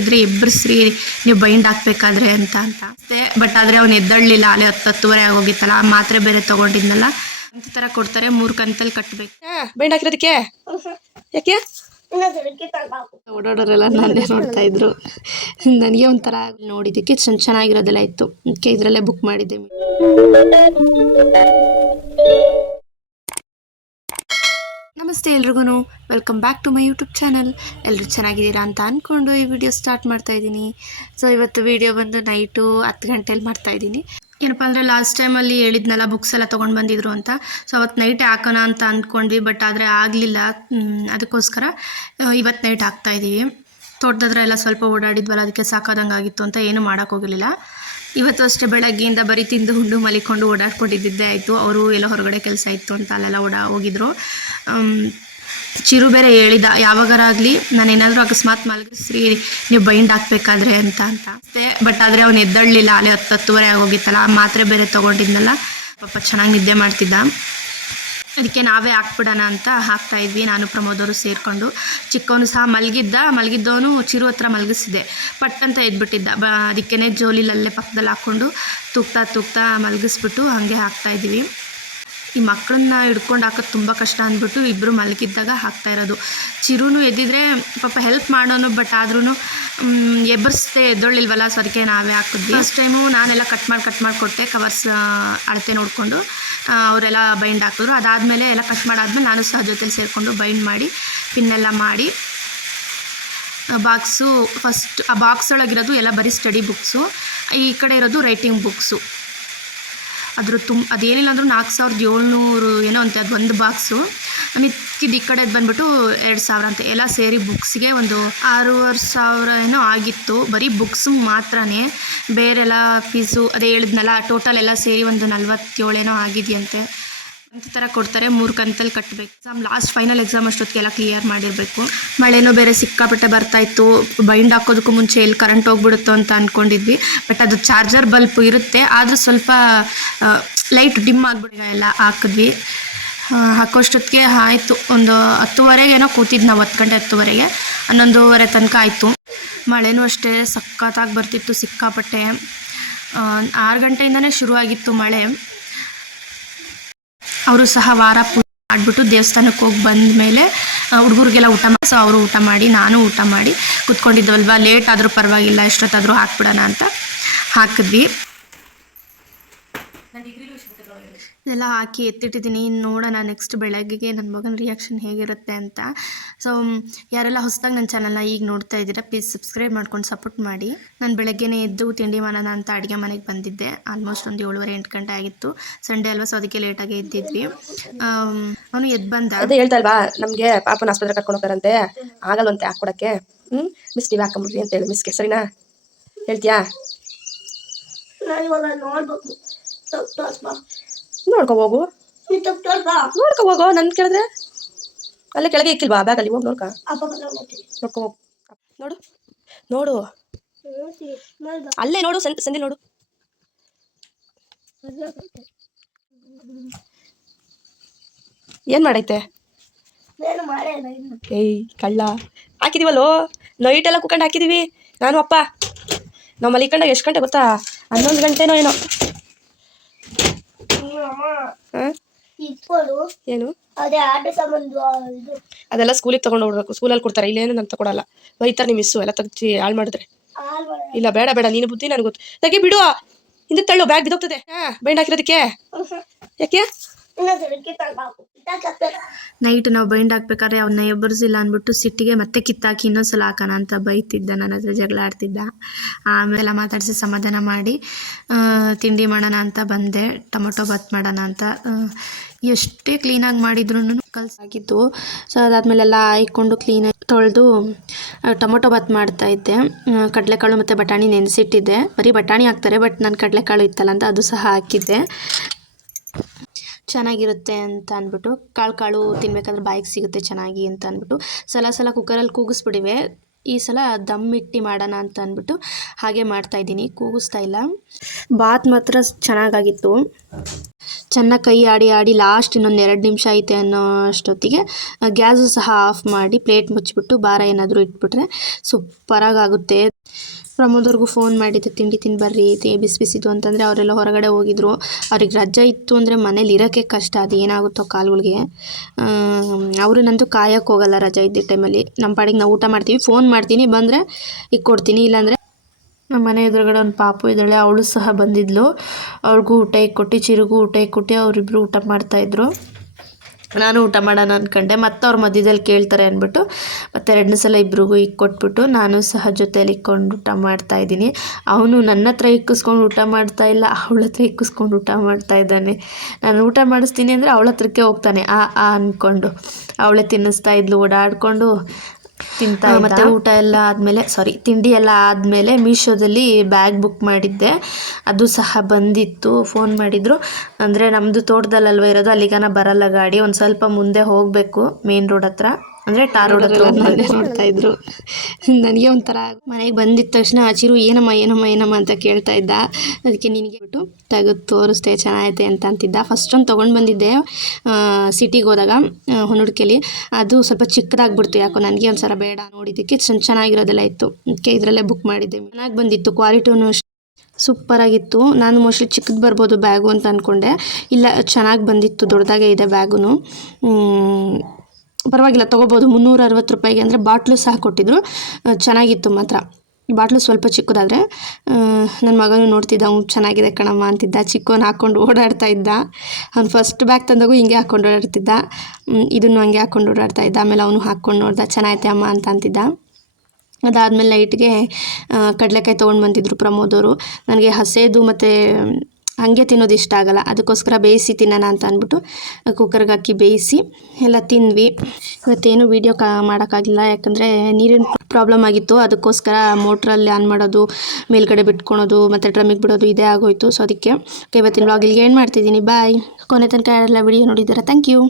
ಇದ್ರೆ ಎಬ್ಬರಿಸ್ರಿ ನೀವು ಬೈಂಡ್ ಹಾಕ್ಬೇಕಾದ್ರೆ ಅಂತ ಬಟ್ ಆದರೆ ಅವ್ನು ಎದ್ದಳ್ಳಿಲ್ಲ, ಅಲ್ಲೇ 10-10:30 ಆಗೋಗಿತ್ತಲ್ಲ. ಆ ಮಾತ್ರೆ ಬೇರೆ ತೊಗೊಂಡಿದ್ನಲ್ಲ, ಈ ಥರ ಕೊಡ್ತಾರೆ. 3 ಕಂತಲ್ಲಿ ಕಟ್ಟಬೇಕು. ಬೈಂಡ್ ಹಾಕಿರೋದಕ್ಕೆ ಯಾಕೆ ಓಡಾಡೋರೆಲ್ಲ ನನ್ನೇ ನೋಡ್ತಾ ಇದ್ರು. ನನಗೆ ಒಂಥರ ನೋಡಿದ್ದಕ್ಕೆ ಚೆನ್ನಾಗಿರೋದೆಲ್ಲ ಇತ್ತು. ಅದಕ್ಕೆ ಇದರಲ್ಲೇ ಬುಕ್ ಮಾಡಿದ್ದೆ. ನಮಸ್ತೆ ಎಲ್ರಿಗೂ, welcome back to my YouTube channel. ಎಲ್ಲರೂ ಚೆನ್ನಾಗಿದ್ದೀರಾ ಅಂತ ಅಂದ್ಕೊಂಡು ಈ ವಿಡಿಯೋ ಸ್ಟಾರ್ಟ್ ಮಾಡ್ತಾಯಿದ್ದೀನಿ. ಸೊ ಇವತ್ತು ವಿಡಿಯೋ ಬಂದು ನೈಟು 10 ಗಂಟೆಲಿ ಮಾಡ್ತಾಯಿದ್ದೀನಿ. ಏನಪ್ಪ ಅಂದರೆ ಲಾಸ್ಟ್ ಟೈಮಲ್ಲಿ ಹೇಳಿದ್ನಲ್ಲ, ಬುಕ್ಸ್ ಎಲ್ಲ ತೊಗೊಂಡು ಬಂದಿದ್ರು ಅಂತ. ಸೊ ಅವತ್ತು ನೈಟ್ ಹಾಕೋಣ ಅಂತ ಅಂದ್ಕೊಂಡ್ವಿ, ಬಟ್ ಆದರೆ ಆಗಲಿಲ್ಲ. ಅದಕ್ಕೋಸ್ಕರ ಇವತ್ತು ನೈಟ್ ಹಾಕ್ತಾಯಿದ್ದೀವಿ. ತೋಟದತ್ರ ಎಲ್ಲ ಸ್ವಲ್ಪ ಓಡಾಡಿದ್ವಲ್ಲ, ಅದಕ್ಕೆ ಸಾಕಾದಂಗೆ ಆಗಿತ್ತು ಅಂತ ಏನೂ ಮಾಡೋಕ್ಕೋಗಲಿಲ್ಲ. ಇವತ್ತು ಅಷ್ಟೇ ಬೆಳಗ್ಗೆಯಿಂದ ಬರೀ ತಿಂದು ಹುಂಡು ಮಲಿಕೊಂಡು ಓಡಾಡ್ಕೊಂಡಿದ್ದೇ ಆಯಿತು. ಅವರು ಎಲ್ಲೋ ಹೊರಗಡೆ ಕೆಲಸ ಇತ್ತು ಅಂತ ಅಲ್ಲೆಲ್ಲ ಹೋಗಿದ್ರು. ಚಿರು ಬೇರೆ ಹೇಳಿದ, ಯಾವಾಗರಾಗಲಿ ನಾನೇನಾದರೂ ಅಕಸ್ಮಾತ್ ಮಲಗಿಸ್ರಿ ನೀವು ಬೈಂಡ್ ಹಾಕ್ಬೇಕಾದ್ರೆ ಅಂತ ಬಟ್ ಆದರೆ ಅವ್ನು ಎದ್ದಳ್ಳಿಲ್ಲ, ಅಲ್ಲೇ 10-10:30 ಆಗೋಗಿತ್ತಲ್ಲ. ಆ ಮಾತ್ರೆ ಬೇರೆ ತೊಗೊಂಡಿದ್ನಲ್ಲ, ಪಾಪ ಚೆನ್ನಾಗಿ ನಿದ್ದೆ ಮಾಡ್ತಿದ್ದ. ಅದಕ್ಕೆ ನಾವೇ ಹಾಕ್ಬಿಡೋಣ ಅಂತ ಹಾಕ್ತಾಯಿದ್ವಿ, ನಾನು ಪ್ರಮೋದ್ ಅವರು ಸೇರಿಕೊಂಡು. ಚಿಕ್ಕವನು ಸಹ ಮಲಗಿದ್ದವನು ಚಿರು ಹತ್ರ ಮಲಗಿಸಿದೆ, ಪಟ್ಟಂತ ಎದ್ಬಿಟ್ಟಿದ್ದ. ಅದಕ್ಕೇ ಜೋಲಿಲಲ್ಲೇ ಪಕ್ಕದಲ್ಲಿ ಹಾಕ್ಕೊಂಡು ತೂಗ್ತಾ ಮಲಗಿಸ್ಬಿಟ್ಟು ಹಾಗೆ ಹಾಕ್ತಾಯಿದ್ವಿ. ಈ ಮಕ್ಕಳನ್ನ ಹಿಡ್ಕೊಂಡು ಹಾಕೋದು ತುಂಬ ಕಷ್ಟ ಅಂದ್ಬಿಟ್ಟು ಇಬ್ಬರು ಮಲಗಿದ್ದಾಗ ಹಾಕ್ತಾಯಿರೋದು. ಚಿರುನು ಎದ್ದಿದ್ರೆ ಪಾಪ ಹೆಲ್ಪ್ ಮಾಡೋನು, ಬಟ್ ಆದ್ರೂ ಎಬ್ಬರಿಸ್ದೆ ಎದ್ದೊಳ್ಳಿಲ್ವಲ್ಲ. ಸೊ ಅದಕ್ಕೆ ನಾವೇ ಹಾಕಿದ್ವಿ. ಫಸ್ಟ್ ಟೈಮು ನಾನೆಲ್ಲ ಕಟ್ ಮಾಡಿ ಕೊಟ್ಟೆ, ಕವರ್ಸ್ ಅಳತೆ ನೋಡಿಕೊಂಡು. ಅವರೆಲ್ಲ ಬೈಂಡ್ ಹಾಕಿದ್ರು. ಅದಾದಮೇಲೆ ಎಲ್ಲ ಕಟ್ ಮಾಡಾದ್ಮೇಲೆ ನಾನು ಸಹ ಜೊತೆಲಿ ಸೇರಿಕೊಂಡು ಬೈಂಡ್ ಮಾಡಿ ಪಿನ್ನೆಲ್ಲ ಮಾಡಿ ಬಾಕ್ಸು ಫಸ್ಟ್ ಆ ಬಾಕ್ಸ್ ಒಳಗಿರೋದು ಎಲ್ಲ ಬರೀ ಸ್ಟಡಿ ಬುಕ್ಸು, ಈ ಕಡೆ ಇರೋದು ರೈಟಿಂಗ್ ಬುಕ್ಸು. ಅದೇನಿಲ್ಲ ಅಂದರೂ 4700 ಏನೋ ಅಂತೆ ಅದು ಒಂದು ಬಾಕ್ಸು. ಮಿಕ್ಕಿದ್ದು ಈ ಕಡೆದು ಬಂದುಬಿಟ್ಟು 2000 ಅಂತೆ. ಎಲ್ಲ ಸೇರಿ ಬುಕ್ಸ್ಗೆ ಒಂದು 6500 ಏನೋ ಆಗಿತ್ತು, ಬರೀ ಬುಕ್ಸ್ ಮಾತ್ರನೇ. ಬೇರೆಲ್ಲ ಫೀಸು ಅದೇ ಹೇಳಿದ್ನಲ್ಲ, ಟೋಟಲ್ ಎಲ್ಲ ಸೇರಿ ಒಂದು 47 ಏನೋ ಆಗಿದೆಯಂತೆ. ಈ ಥರ ಕೊಡ್ತಾರೆ. 3 ಕಂತಲ್ಲಿ ಕಟ್ಟಬೇಕು. ಲಾಸ್ಟ್ ಫೈನಲ್ ಎಕ್ಸಾಮ್ ಅಷ್ಟೊತ್ತಿಗೆಲ್ಲ ಕ್ಲಿಯರ್ ಮಾಡಿರಬೇಕು. ಮಳೆನೂ ಬೇರೆ ಸಿಕ್ಕಾಪಟ್ಟೆ ಬರ್ತಾಯಿತ್ತು. ಬೈಂಡ್ ಹಾಕೋದಕ್ಕೂ ಮುಂಚೆ ಎಲ್ಲಿ ಕರೆಂಟ್ ಹೋಗ್ಬಿಡುತ್ತೋ ಅಂತ ಅಂದ್ಕೊಂಡಿದ್ವಿ. ಬಟ್ ಅದು ಚಾರ್ಜರ್ ಬಲ್ಪ್ ಇರುತ್ತೆ, ಆದರೂ ಸ್ವಲ್ಪ ಲೈಟ್ ಡಿಮ್ ಆಗಿಬಿಟ್ಟು ಎಲ್ಲ ಹಾಕಿದ್ವಿ. ಹಾಕೋಷ್ಟೊತ್ತಿಗೆ ಆಯಿತು, ಒಂದು 10:30 ಏನೋ ಕೂತಿದ್ದು ನಾವು. 10 ಗಂಟೆ 10:30 11:30 ತನಕ ಆಯಿತು. ಮಳೆನೂ ಅಷ್ಟೇ ಸಖತ್ತಾಗಿ ಬರ್ತಿತ್ತು, ಸಿಕ್ಕಾಪಟ್ಟೆ. 6 ಗಂಟೆಯಿಂದನೇ ಶುರುವಾಗಿತ್ತು ಮಳೆ. ಅವರು ಸಹ ವಾರ ಮಾಡಿಬಿಟ್ಟು ದೇವಸ್ಥಾನಕ್ಕೆ ಹೋಗಿ ಬಂದ ಮೇಲೆ ಹುಡುಗರಿಗೆಲ್ಲ ಊಟ ಮಾಡಿ, ಸೊ ಅವರು ಊಟ ಮಾಡಿ ನಾನು ಊಟ ಮಾಡಿ ಕೂತ್ಕೊಂಡಿದ್ದವಲ್ವ. ಲೇಟ್ ಆದರೂ ಪರವಾಗಿಲ್ಲ, ಎಷ್ಟೊತ್ತಾದರೂ ಹಾಕ್ಬಿಡೋಣ ಅಂತ ಹಾಕಿದ್ವಿ. ಇದೆಲ್ಲ ಹಾಕಿ ಎತ್ತಿಟ್ಟಿದ್ದೀನಿ. ನೋಡೋಣ ನೆಕ್ಸ್ಟ್ ಬೆಳಗ್ಗೆಗೆ ನನ್ನ ಮಗನ ರಿಯಾಕ್ಷನ್ ಹೇಗಿರುತ್ತೆ ಅಂತ. ಸೊ ಯಾರೆಲ್ಲ ಹೊಸದಾಗಿ ನನ್ನ ಚಾನಲ್ನ ಈಗ ನೋಡ್ತಾ ಇದ್ದೀರಾ, ಪ್ಲೀಸ್ ಸಬ್ಸ್ಕ್ರೈಬ್ ಮಾಡ್ಕೊಂಡು ಸಪೋರ್ಟ್ ಮಾಡಿ. ನಾನು ಬೆಳಗ್ಗೆನೇ ಎದ್ದು ತಿಂಡಿ ಮಾಡೋಣ ಅಂತ ಅಡುಗೆ ಮನೆಗೆ ಬಂದಿದ್ದೆ. ಆಲ್ಮೋಸ್ಟ್ ಒಂದು 7:30-8 ಗಂಟೆ ಆಗಿತ್ತು. ಸಂಡೇ ಅಲ್ವಾ, ಸೊ ಅದಕ್ಕೆ ಲೇಟಾಗಿ ಎದ್ದಿದ್ವಿ. ಅವನು ಎದ್ದು ಬಂದ. ಅದೇ ಹೇಳ್ತಲ್ವಾ, ನಮಗೆ ಪಾಪನ ಆಸ್ಪತ್ರೆ ಕರ್ಕೊಂಡು ಹೋಗ್ತಾರಂತೆ, ಆಗಲ್ವಂತೆ ಹಾಕ್ಕೊಡಕ್ಕೆ. ಮಿಸ್ ನೀವು ಹಾಕೊಂಬಿಡ್ರಿ ಅಂತ ಹೇಳಿ ಮಿಸ್ಗೆ, ಸರಿನಾ? ಹೇಳ್ತೀಯಾ? ನೋಡ್ಕೊ ಹೋಗು, ನನ್ನ ಕೇಳಿದ್ರೆ ಅಲ್ಲೇ ಕೆಳಗೆ ಇಕ್ಕಿಲ್ವಾ ಬ್ಯಾಗಲ್ಲಿ? ಹೋಗಿ ನೋಡ್ಕೊ ಹೋಗು. ನೋಡು ಅಲ್ಲೇ ನೋಡು, ಸಂಧಿ ನೋಡು. ಏನ್ ಮಾಡೈತೆ? ಏಯ್ ಕಳ್ಳ, ಹಾಕಿದೀವಲ್ಲೋ ನೈಟೆಲ್ಲ ಕುತ್ಕೊಂಡು ಹಾಕಿದೀವಿ ನಾನು ಅಪ್ಪ. ನಾವು ಮಲಿಕೊಂಡಾಗ ಎಷ್ಟು ಗಂಟೆ ಗೊತ್ತಾ? 11 ಗಂಟೆನೋ ಏನೋ. ಏನು ಅದೆಲ್ಲ ಸ್ಕೂಲಿಗೆ ತಗೊಂಡು ಹೋಗ್ಬೇಕು, ಸ್ಕೂಲಲ್ಲಿ ಕೊಡ್ತಾರೆ. ಇಲ್ಲೇನು ನಾನು ತಗೊಳಲ್ಲ, ಬೈತಾರೆ ನಿಮ್ಮ ಮಿಸ್ಸು ಎಲ್ಲ ತೆಗ್ದು ಹಾಳು ಮಾಡಿದ್ರೆ. ಇಲ್ಲ ಬೇಡ ನೀನು ಬುದ್ಧಿ ನನಗೆ ಗೊತ್ತು. ತೆಗಿ ಬಿಡು, ಹಿಂದೆ ತಳ್ಳು, ಬ್ಯಾಗ್ ಬಿದ್ದೋಗ್ತದೆ. ಬೈಂಡ್ ಹಾಕಿರೋದಕ್ಕೆ ಯಾಕೆ? ನೈಟ್ ನಾವು ಬೈಂಡ್ ಹಾಕ್ಬೇಕಾದ್ರೆ ಅವನ್ನ ಎಬ್ಬರಿಸಿಲ್ಲ ಅಂದ್ಬಿಟ್ಟು ಸಿಟ್ಟಿಗೆ ಮತ್ತೆ ಕಿತ್ತಾಕಿ ಇನ್ನೊಂದ್ಸಲ ಹಾಕೋಣ ಅಂತ ಬೈತಿದ್ದ, ನನ್ನ ಹತ್ರ ಜಗಳ ಆಡ್ತಿದ್ದ. ಆಮೇಲೆ ಮಾತಾಡಿಸಿ ಸಮಾಧಾನ ಮಾಡಿ ತಿಂಡಿ ಮಾಡೋಣ ಅಂತ ಬಂದೆ. ಟೊಮೊಟೊ ಬಾತ್ ಮಾಡೋಣ ಅಂತ. ಎಷ್ಟೇ ಕ್ಲೀನಾಗಿ ಮಾಡಿದ್ರು ಕಲಸಾಗಿತ್ತು. ಸೊ ಅದಾದಮೇಲೆಲ್ಲ ಹಾಯ್ಕೊಂಡು ಕ್ಲೀನಾಗಿ ತೊಳೆದು ಟೊಮೊಟೊ ಬಾತ್ ಮಾಡ್ತಾಯಿದ್ದೆ. ಕಡಲೆಕಾಳು ಮತ್ತು ಬಟಾಣಿ ನೆನೆಸಿಟ್ಟಿದ್ದೆ. ಬರೀ ಬಟಾಣಿ ಹಾಕ್ತಾರೆ, ಬಟ್ ನಾನು ಕಡಲೆಕಾಳು ಇತ್ತಲ್ಲ ಅಂತ ಅದು ಸಹ ಹಾಕಿದ್ದೆ. ಚೆನ್ನಾಗಿರುತ್ತೆ ಅಂತ ಅಂದ್ಬಿಟ್ಟು, ಕಾಳು ತಿನ್ಬೇಕಾದ್ರೆ ಬಾಯಿಗೆ ಸಿಗುತ್ತೆ ಚೆನ್ನಾಗಿ ಅಂತ ಅಂದ್ಬಿಟ್ಟು ಸಲ ಕುಕ್ಕರಲ್ಲಿ ಕೂಗಿಸ್ಬಿಟ್ಟಿವೆ. ಈ ಸಲ ದಮ್ ಇಟ್ಟು ಮಾಡೋಣ ಅಂತ ಅಂದ್ಬಿಟ್ಟು ಹಾಗೆ ಮಾಡ್ತಾಯಿದ್ದೀನಿ, ಕೂಗಿಸ್ತಾ ಇಲ್ಲ. ಬಾತ್ ಮಾತ್ರ ಚೆನ್ನಾಗಾಗಿತ್ತು. ಚೆನ್ನಾಗಿ ಕೈ ಆಡಿ ಆಡಿ ಲಾಸ್ಟ್ ಇನ್ನೊಂದು 2 ನಿಮಿಷ ಐತೆ ಅನ್ನೋ ಅಷ್ಟೊತ್ತಿಗೆ ಗ್ಯಾಸು ಸಹ ಆಫ್ ಮಾಡಿ ಪ್ಲೇಟ್ ಮುಚ್ಚಿಬಿಟ್ಟು ಭಾರ ಏನಾದರೂ ಇಟ್ಬಿಟ್ರೆ ಸೂಪರಾಗುತ್ತೆ. ಪ್ರಮೋದವ್ರಿಗೂ ಫೋನ್ ಮಾಡಿದ್ದೆ, ತಿಂಡಿ ತಿಂದು ಬರ್ರಿ ಬಿಸಿ ಬಿಸಿದು ಅಂತಂದರೆ ಅವರೆಲ್ಲ ಹೊರಗಡೆ ಹೋಗಿದ್ರು. ಅವ್ರಿಗೆ ರಜೆ ಇತ್ತು ಅಂದರೆ ಮನೇಲಿ ಇರೋಕ್ಕೆ ಕಷ್ಟ, ಅದು ಏನಾಗುತ್ತೋ ಕಾಲುಗಳಿಗೆ. ಅವ್ರನ್ನಂತೂ ಕಾಯೋಕ್ಕೆ ಹೋಗಲ್ಲ ರಜೆ ಇದ್ದ ಟೈಮಲ್ಲಿ. ನಮ್ಮ ಪಾಡಿಗೆ ನಾವು ಊಟ ಮಾಡ್ತೀವಿ, ಫೋನ್ ಮಾಡ್ತೀನಿ, ಬಂದರೆ ಈಗ ಕೊಡ್ತೀನಿ, ಇಲ್ಲಾಂದರೆ ನಮ್ಮ ಮನೆ ಎದುರುಗಡೆ ಒಂದು ಪಾಪು ಇದ್ದಾಳೆ, ಅವಳು ಸಹ ಬಂದಿದ್ಲು. ಅವ್ರಿಗೂ ಊಟ ಕೊಟ್ಟು ಚಿರುಗೂ ಊಟ ಕೊಟ್ಟು ಅವರಿಬ್ಬರು ಊಟ ಮಾಡ್ತಾಯಿದ್ರು. ನಾನು ಊಟ ಮಾಡೋಣ ಅಂದ್ಕೊಂಡೆ, ಮತ್ತು ಅವ್ರ ಮಧ್ಯದಲ್ಲಿ ಕೇಳ್ತಾರೆ ಅಂದ್ಬಿಟ್ಟು ಮತ್ತೆ 2 ಸಲ ಇಬ್ರಿಗೂ ಕೊಟ್ಬಿಟ್ಟು ನಾನು ಸಹ ಜೊತೆಯಲ್ಲಿ ಇಕ್ಕೊಂಡು ಊಟ ಮಾಡ್ತಾಯಿದ್ದೀನಿ. ಅವನು ನನ್ನ ಹತ್ರ ಇಕ್ಕಿಸ್ಕೊಂಡು ಊಟ ಮಾಡ್ತಾ ಇಲ್ಲ, ಅವಳ ಹತ್ರ ಇಕ್ಕಿಸ್ಕೊಂಡು ಊಟ ಮಾಡ್ತಾ ಇದ್ದಾನೆ. ನಾನು ಊಟ ಮಾಡಿಸ್ತೀನಿ ಅಂದರೆ ಅವಳ ಹತ್ರಕ್ಕೆ ಹೋಗ್ತಾನೆ ಅಂದ್ಕೊಂಡು. ಅವಳೇ ತಿನ್ನಿಸ್ತಾ ಇದ್ಲು, ಓಡಾಡಿಕೊಂಡು ತಿಂತಾ. ಮತ್ತು ಊಟ ಎಲ್ಲ ಆದಮೇಲೆ ತಿಂಡಿ ಎಲ್ಲ ಆದಮೇಲೆ ಮೀಶೋದಲ್ಲಿ ಬ್ಯಾಗ್ ಬುಕ್ ಮಾಡಿದ್ದೆ, ಅದು ಸಹ ಬಂದಿತ್ತು. ಫೋನ್ ಮಾಡಿದರು, ಅಂದರೆ ನಮ್ಮದು ತೋಟದಲ್ಲಲ್ವ ಇರೋದು, ಅಲ್ಲಿಗನ ಬರಲ್ಲ ಗಾಡಿ, ಒಂದು ಸ್ವಲ್ಪ ಮುಂದೆ ಹೋಗಬೇಕು ಮೇನ್ ರೋಡ್ ಹತ್ರ, ಅಂದರೆ ಟಾರ್ ರೋಡ್ ಹತ್ರ ನೋಡ್ತಾಯಿದ್ರು. ನನಗೆ ಒಂಥರ ಮನೆಗೆ ಬಂದಿದ್ದ ತಕ್ಷಣ ಚಿರು ಏನಮ್ಮ ಅಂತ ಕೇಳ್ತಾ ಇದ್ದ. ಅದಕ್ಕೆ ನಿನಗೆ ಬಿಟ್ಟು ತೆಗೆದು ತೋರಿಸ್ದೆ, ಚೆನ್ನಾಗೈತೆ ಅಂತ ಅಂತಿದ್ದ. ಫಸ್ಟ್ ಒಂದು ತೊಗೊಂಡು ಬಂದಿದ್ದೆ ಸಿಟಿಗೆ ಹೋದಾಗ ಹೊನ್ನೂಡ್ಕೆಲಿ, ಅದು ಸ್ವಲ್ಪ ಚಿಕ್ಕದಾಗ್ಬಿಡ್ತು, ಯಾಕೋ ನನಗೆ ಒಂದ್ಸಲ ಬೇಡ, ನೋಡಿದ್ದಕ್ಕೆ ಚೆನ್ನಾಗಿರೋದೆಲ್ಲ ಇತ್ತು, ಅದಕ್ಕೆ ಇದರಲ್ಲೇ ಬುಕ್ ಮಾಡಿದ್ದೆ. ಚೆನ್ನಾಗಿ ಬಂದಿತ್ತು, ಕ್ವಾಲಿಟಿನೂ ಸೂಪರಾಗಿತ್ತು. ನಾನು ಮೋಸ್ಟ್ಲಿ ಚಿಕ್ಕದು ಬರ್ಬೋದು ಬ್ಯಾಗು ಅಂತ ಅಂದ್ಕೊಂಡೆ, ಇಲ್ಲ ಚೆನ್ನಾಗಿ ಬಂದಿತ್ತು, ದೊಡ್ಡದಾಗೇ ಇದೆ ಬ್ಯಾಗುನು. ಪರವಾಗಿಲ್ಲ, ತೊಗೋಬೋದು. 360 ರೂಪಾಯಿಗೆ, ಅಂದರೆ ಬಾಟ್ಲು ಸಹ ಕೊಟ್ಟಿದ್ರು, ಚೆನ್ನಾಗಿತ್ತು ಮಾತ್ರ. ಬಾಟ್ಲು ಸ್ವಲ್ಪ ಚಿಕ್ಕದಾದರೆ. ನನ್ನ ಮಗನೂ ನೋಡ್ತಿದ್ದ, ಅವ್ನು ಚೆನ್ನಾಗಿದೆ ಕಣಮ್ಮ ಅಂತಿದ್ದ. ಚಿಕ್ಕವನು ಹಾಕ್ಕೊಂಡು ಓಡಾಡ್ತಾ ಇದ್ದ. ಅವ್ನು ಫಸ್ಟ್ ಬ್ಯಾಗ್ ತಂದಾಗೂ ಹಿಂಗೆ ಹಾಕ್ಕೊಂಡು ಓಡಾಡ್ತಿದ್ದ, ಇದನ್ನು ಹಂಗೆ ಹಾಕ್ಕೊಂಡು ಓಡಾಡ್ತಾ ಇದ್ದ. ಆಮೇಲೆ ಅವನು ಹಾಕ್ಕೊಂಡು ನೋಡ್ದ, ಚೆನ್ನಾಗೈತೆ ಅಮ್ಮ ಅಂತ ಅಂತಿದ್ದ. ಅದಾದಮೇಲೆ ನೈಟ್ಗೆ ಕಡಲೆಕಾಯಿ ತೊಗೊಂಡು ಬಂದಿದ್ರು ಪ್ರಮೋದವರು. ನನಗೆ ಹಸೇದು ಮತ್ತು ಹಾಗೆ ತಿನ್ನೋದು ಇಷ್ಟ ಆಗಲ್ಲ, ಅದಕ್ಕೋಸ್ಕರ ಬೇಯಿಸಿ ತಿನ್ನೋಣ ಅಂತ ಅಂದ್ಬಿಟ್ಟು ಕುಕ್ಕರ್ಗೆ ಹಾಕಿ ಬೇಯಿಸಿ ಎಲ್ಲ ತಿಂದ್ವಿ. ಇವತ್ತೇನು ವೀಡಿಯೋ ಮಾಡೋಕ್ಕಾಗಿಲ್ಲ, ಯಾಕಂದರೆ ನೀರಿನ ಪ್ರಾಬ್ಲಮ್ ಆಗಿತ್ತು. ಅದಕ್ಕೋಸ್ಕರ ಮೋಟ್ರಲ್ಲಿ ಆನ್ ಮಾಡೋದು, ಮೇಲ್ಗಡೆ ಬಿಟ್ಕೊಳೋದು ಮತ್ತು ಡ್ರಮ್ಮಿಗೆ ಬಿಡೋದು ಇದೇ ಆಗೋಯಿತು. ಸೊ ಅದಕ್ಕೆ ಇವತ್ತಿನ ವ್ಲಾಗ್ ಇಲ್ಲಿಗೆ ಏನು ಮಾಡ್ತಿದ್ದೀನಿ. ಬಾಯ್. ಕೊನೆ ತನಕ ಯಾರೆಲ್ಲ ವಿಡಿಯೋ ನೋಡಿದ್ದೀರಾ, ಥ್ಯಾಂಕ್ ಯು.